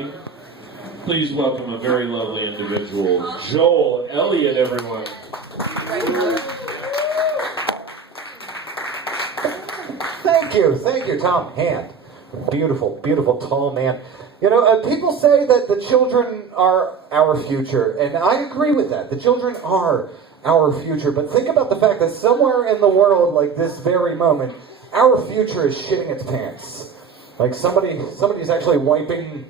evening. Please welcome a very lovely individual, Joel Elliott, everyone. Thank you, Tom Hand. Beautiful, beautiful, tall man. You know, people say that the children are our future, and I agree with that. The children are our future, but think about the fact that somewhere in the world, like this very moment, our future is shitting its pants. Like somebody's actually wiping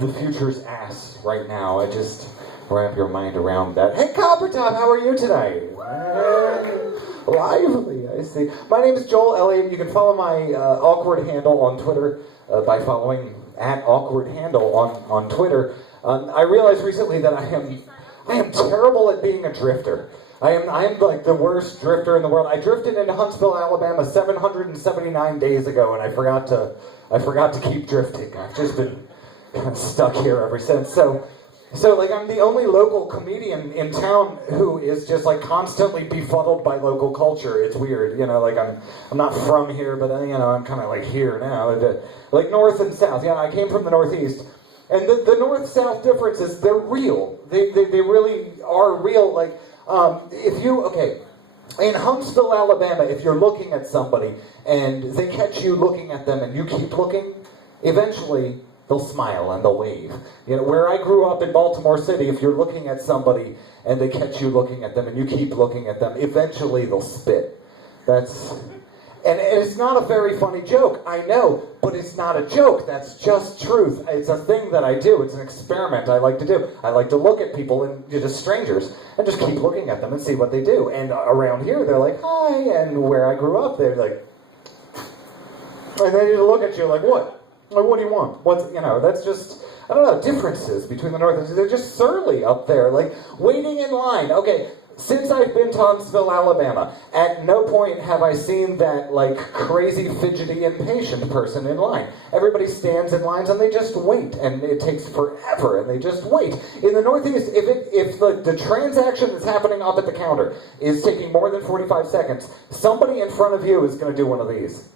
the future's ass right now. I just wrap your mind around that. Hey, Coppertop, how are you today? Lively, I see. My name is Joel Elliott. You can follow my awkward handle on Twitter by following @awkwardhandle on Twitter. I realized recently that I am terrible at being a drifter. I am like the worst drifter in the world. I drifted into Huntsville, Alabama 779 days ago, and I forgot to keep drifting. I've just been kind of stuck here ever since. So like I'm the only local comedian in town who is just like constantly befuddled by local culture. It's weird, you know. Like I'm not from here, but you know I'm kind of like here now. Like north and south. Yeah, I came from the Northeast, and the north-south differences, they're real. They really are real. Like in Huntsville, Alabama, if you're looking at somebody and they catch you looking at them and you keep looking, eventually they'll smile and they'll wave. You know, where I grew up in Baltimore City, if you're looking at somebody and they catch you looking at them and you keep looking at them, eventually they'll spit. And it's not a very funny joke, I know, but it's not a joke. That's just truth. It's a thing that I do. It's an experiment I like to do. I like to look at people, and just strangers, and just keep looking at them and see what they do. And around here, they're like, hi, and where I grew up, they're like, and they just look at you like, what? Like, what do you want? That's just, I don't know, differences between the North and South. They're just surly up there, like waiting in line. Okay, since I've been to Huntsville, Alabama, at no point have I seen that, like, crazy, fidgety, impatient person in line. Everybody stands in lines and they just wait, and it takes forever, and they just wait. In the Northeast, if the transaction that's happening up at the counter is taking more than 45 seconds, somebody in front of you is going to do one of these.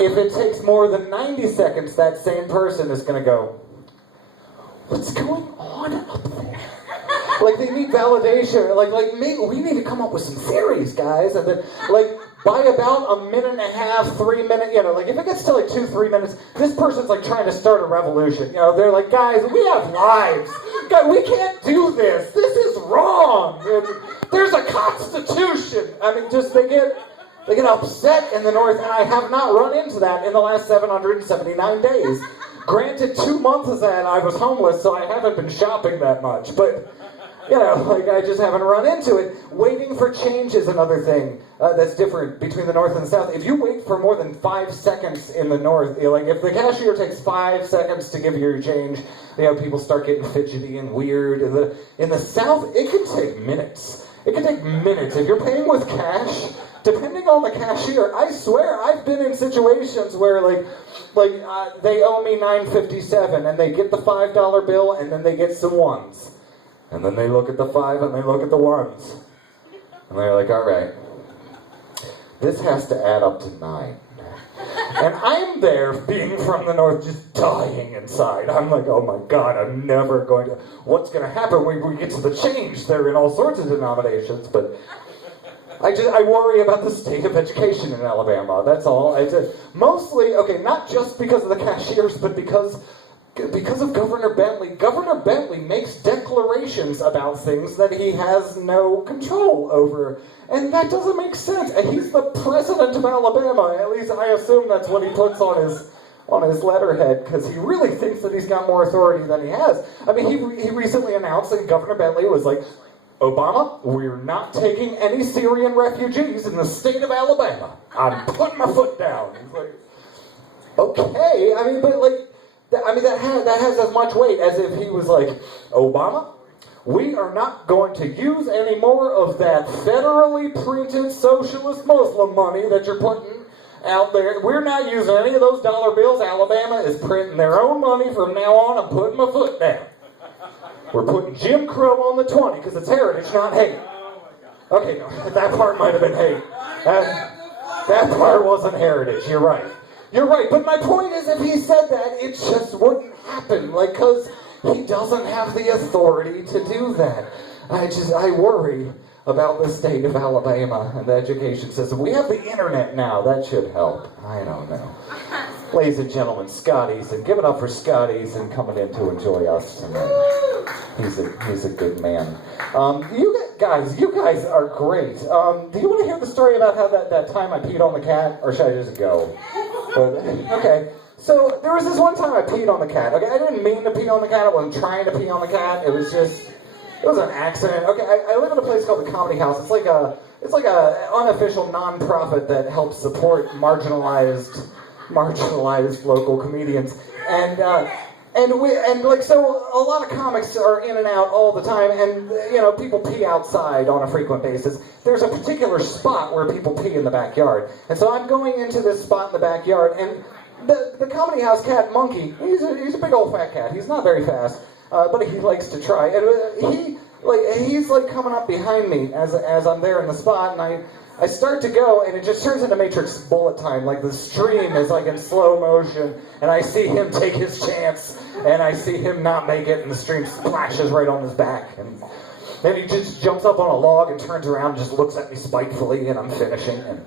If it takes more than 90 seconds, that same person is going to go, what's going on up there? Like, they need validation. Like maybe we need to come up with some theories, guys. And then, like, by about a minute and a half, 3 minutes, you know, like, if it gets to, like, 2-3 minutes, this person's, like, trying to start a revolution. You know, they're like, guys, we have lives. God, we can't do this. This is wrong. And there's a constitution. I mean, just, they get upset in the North, and I have not run into that in the last 779 days. Granted, 2 months of that I was homeless, so I haven't been shopping that much, but, you know, like, I just haven't run into it. Waiting for change is another thing that's different between the North and the South. If you wait for more than 5 seconds in the North, you know, like, if the cashier takes 5 seconds to give you your change, you know, people start getting fidgety and weird. In the South, it can take minutes. It can take minutes. If you're paying with cash, depending on the cashier, I swear I've been in situations where they owe me $9.57 and they get the $5 bill and then they get some ones. And then they look at the 5 and they look at the ones. And they're like, all right, this has to add up to 9. And I'm there, being from the North, just dying inside. I'm like, oh my God, I'm never going to... What's going to happen when we get to the change? They're in all sorts of denominations, but... I worry about the state of education in Alabama, that's all. Mostly, okay, not just because of the cashiers, but because of Governor Bentley. Governor Bentley makes declarations about things that he has no control over. And that doesn't make sense. And he's the president of Alabama. At least I assume that's what he puts on his letterhead, because he really thinks that he's got more authority than he has. I mean, he recently announced that Governor Bentley was like, Obama, we're not taking any Syrian refugees in the state of Alabama. I'm putting my foot down. It's like, okay, I mean, but like, that has as much weight as if he was like, Obama, we are not going to use any more of that federally printed socialist Muslim money that you're putting out there. We're not using any of those dollar bills. Alabama is printing their own money from now on. I'm putting my foot down. We're putting Jim Crow on the 20 because it's heritage, not hate. Okay, no, that part might have been hate. That part wasn't heritage, you're right. You're right, but my point is, if he's said that, it just wouldn't happen. Like, because he doesn't have the authority to do that. I worry about the state of Alabama and the education system. We have the internet now. That should help. I don't know. Ladies and gentlemen, Scotty's, and give it up for Scotty's and coming in to enjoy us tonight. He's a good man. You guys are great. Do you want to hear the story about how that time I peed on the cat, or should I just go? Okay. So there was this one time I peed on the cat. Okay, I didn't mean to pee on the cat. I wasn't trying to pee on the cat. It was an accident. Okay, I live in a place called the Comedy House. It's like a unofficial nonprofit that helps support marginalized local comedians. So a lot of comics are in and out all the time, and people pee outside on a frequent basis. There's a particular spot where people pee in the backyard, and so I'm going into this spot in the backyard, and the Comedy House cat Monkey, he's a big old fat cat. He's not very fast, but he likes to try, and he's like coming up behind me as I'm there in the spot, and I start to go, and it just turns into Matrix bullet time. Like the stream is like in slow motion, and I see him take his chance, and I see him not make it, and the stream splashes right on his back, and then he just jumps up on a log and turns around and just looks at me spitefully, and I'm finishing, and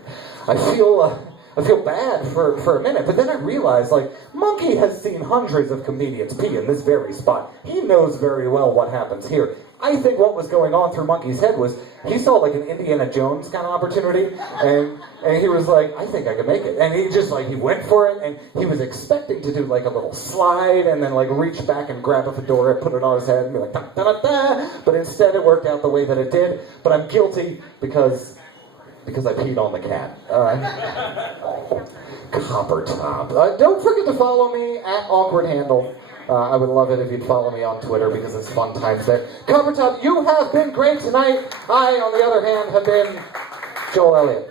I feel bad for a minute, but then I realize, Monkey has seen hundreds of comedians pee in this very spot. He knows very well what happens here. I think what was going on through Monkey's head was he saw like an Indiana Jones kind of opportunity, and he was like, I think I can make it. And he just he went for it, and he was expecting to do like a little slide and then reach back and grab a fedora, put it on his head and be like, da, da, da, da. But instead it worked out the way that it did. But I'm guilty because I peed on the cat. Coppertop. Don't forget to follow me at Awkward Handle. I would love it if you'd follow me on Twitter because it's fun times there. Coppertop, you have been great tonight. I, on the other hand, have been Joel Elliott.